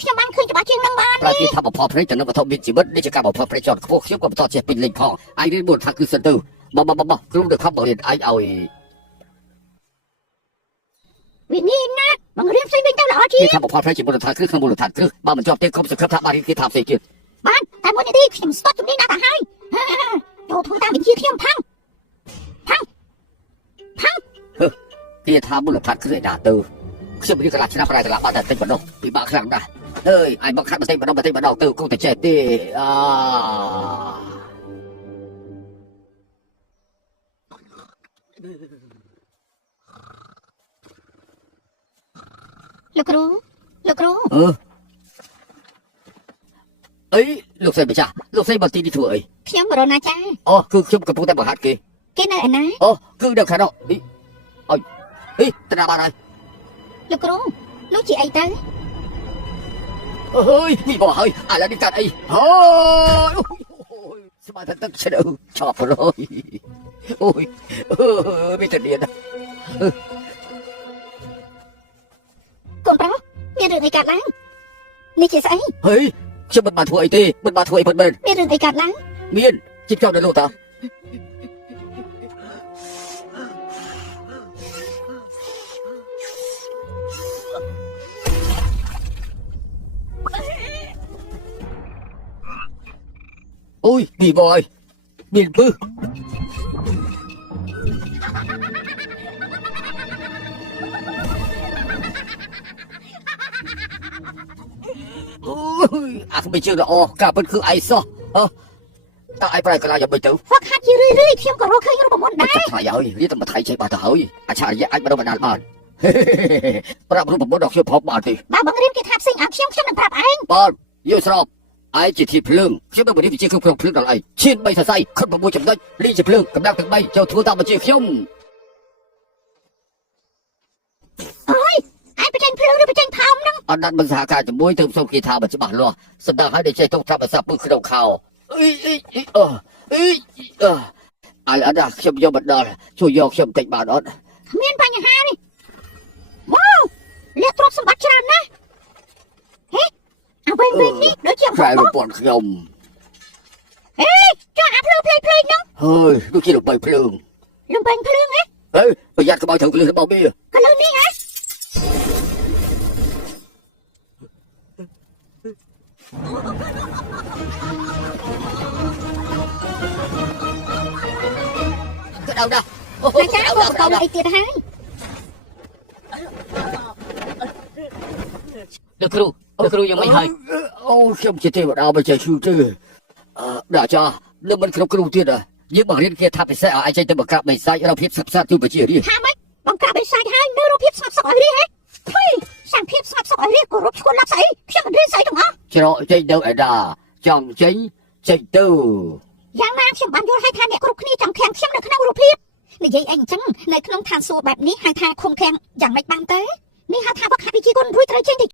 ខ្ញុំបានឃើញច្បាស់ជាងនឹងបានតែគេថាបបផ្លេចទៅនឹងវត្ថុមានជីវិតនេះជាការបបផ្លេចចោតខ្ពស់ខ្ញុំក៏បន្តចេះពេញលេងផងឯងរៀនមួយថាគឺសិនទៅបគ្រូទៅខំបង្រៀនឯងឲ្យវិនិច្ឆ័យណាបង្រៀនផ្សេងវិញទៅល្អជាងគេថាបបផ្លេចជាមូលដ្ឋានគ្រឹះក្នុងមូលដ្ឋានគ្រឹះបើមិនជាប់ទេកុំសង្ឃឹមថាបានរៀនគេថាផ្សេងទៀតបានតែមួយនាទីខ្ញុំស្ទាត់ជំនាញដល់ទៅហើយចូលធ្វើតាមវិជាខ្ញុំផាំងគេថាមូលដ្ឋានគ្រឹះឯណាទៅខ្ញុំរៀនកន្លះឆ្នាំប្រហែលកន្លះបាត់តែតិចម្ដងពិបាកខ្លាំងណាស់អើយឯងមកខាត់បន្តិចម្ដងទៅគង់តែចេះទេលោកគ្រូអីលោកស្រីម្ចាស់លោកស្រីមកទីនេះធ្វើអីខ្ញុំបរណាចាអូគឺខ្ញុំកំពុងតែបង្ហាត់គេនៅឯណាអូគឺនៅខាងនោះអីត្រាបានហើយលោកគ្រូលោកជាអីទៅអើយនេះមកហើយឥឡូវនេះកាត់អីអូយស្មាតទឹកឆ្នៅឆប់រយអូយមានតែទៀតកូនប្រុសមានរឿងអីកើតឡើងនេះជាស្អីហេខ្ញុំមិនបានធ្វើអីទេមិនបានធ្វើអីពិតមែនមានរឿងអីកើតឡើងមានជិះចោលនៅលោកតាអូយពីបយមានពឹសអូយអាក្មេងជើងល្អការពិតគឺឯងសោះតើឯងប្រែកន្លែងយ៉ាងម៉េចទៅហ្វឹកហាត់ជារឿយខ្ញុំក៏រកឃើញរូបមន្តដែរថ្លៃហើយនេះតែមកថៃចេះបាត់ទៅហើយអច្ឆរិយៈអាចបណ្ដុះបណ្ដាលបានប្រាប់រូបមន្តដល់ខ្ញុំផងបានទេបើបង្រៀនគេថាផ្សេងឲ្យខ្ញុំនឹងប្រាប់ឯងបាទយល់ស្របឯងជាធាតុភ្លើងខ្ញុំនឹងបង្រៀនវិជាគ្រប់ភ្លើងដល់ឯងឈាន3សរសៃខិត6ចំណុចលីជាភ្លើងកម្លាំងទាំង3ចូលធ្វើតាមបញ្ជាខ្ញុំអើយឯងបញ្ចេញភ្លើងឬបញ្ចេញថោមហ្នឹងអត់ដាត់មិនសហការជាមួយទៅសុំគេថាមិនច្បាស់លាស់សម្ដៅឲ្យតែចេះទុកត្រាប់អាសាពឹសក្នុងខោអីអត់ខ្ញុំយកមកដល់ជួយយកខ្ញុំតិចបានអត់គ្មានបញ្ហានេះវ៉ាវលាក់ទ្រព្យសម្បត្តិច្រើនណាស់ហេអ្វីនេះដូចជាប្រព័ន្ធខ្ញុំអេចុះអាភ្លើងផ្លេងហ្នឹងហើយដូចជាលំបែងភ្លើងហេប្រយ័ត្នក្បោយត្រូវគ្លឹះរបស់វាកលឹះនេះហ៎ទៅដល់ណាចាបងកុំអីទៀតហើយលោកគ្រូយ៉ាងម៉េចហើយអូខ្ញុំជាទេវតាមិនចេះឈឺទេដាក់ចាលើមិនគ្រប់គ្រូទៀតយើងបង្រៀនគេថាពិសេសឲ្យចេញទៅបង្ក្រាបបិសាចរកភាពស្ងប់ស្ងាត់ទូប្រជារាស្ត្រថាម៉េចបង្ក្រាបបិសាចហើយនៅរកភាពស្ងប់សុខឲ្យរាស្ត្រហ៎សាំភាពស្ងប់សុខឲ្យរាស្ត្រគោរពឈ្មោះឡាប់ស្អីខ្ញុំមិនរៀនស្អីទាំងអស់ច្រកចេញទៅឯណាចង់ចេញទៅយ៉ាងណាខ្ញុំបានយល់ឲ្យថាអ្នកគ្រប់គ្នាចង់ខាំងខ្ញុំនៅក្នុងរូបភាពនិយាយអីអញ្ចឹងនៅក្នុងឋានសួគ៌បែបនេះហៅថាឃុំឃាំងយ៉ាងម៉េចបានទៅនេះហៅថាវឹកហាត់វិជាគុណរួចត្រូវចេញទៅ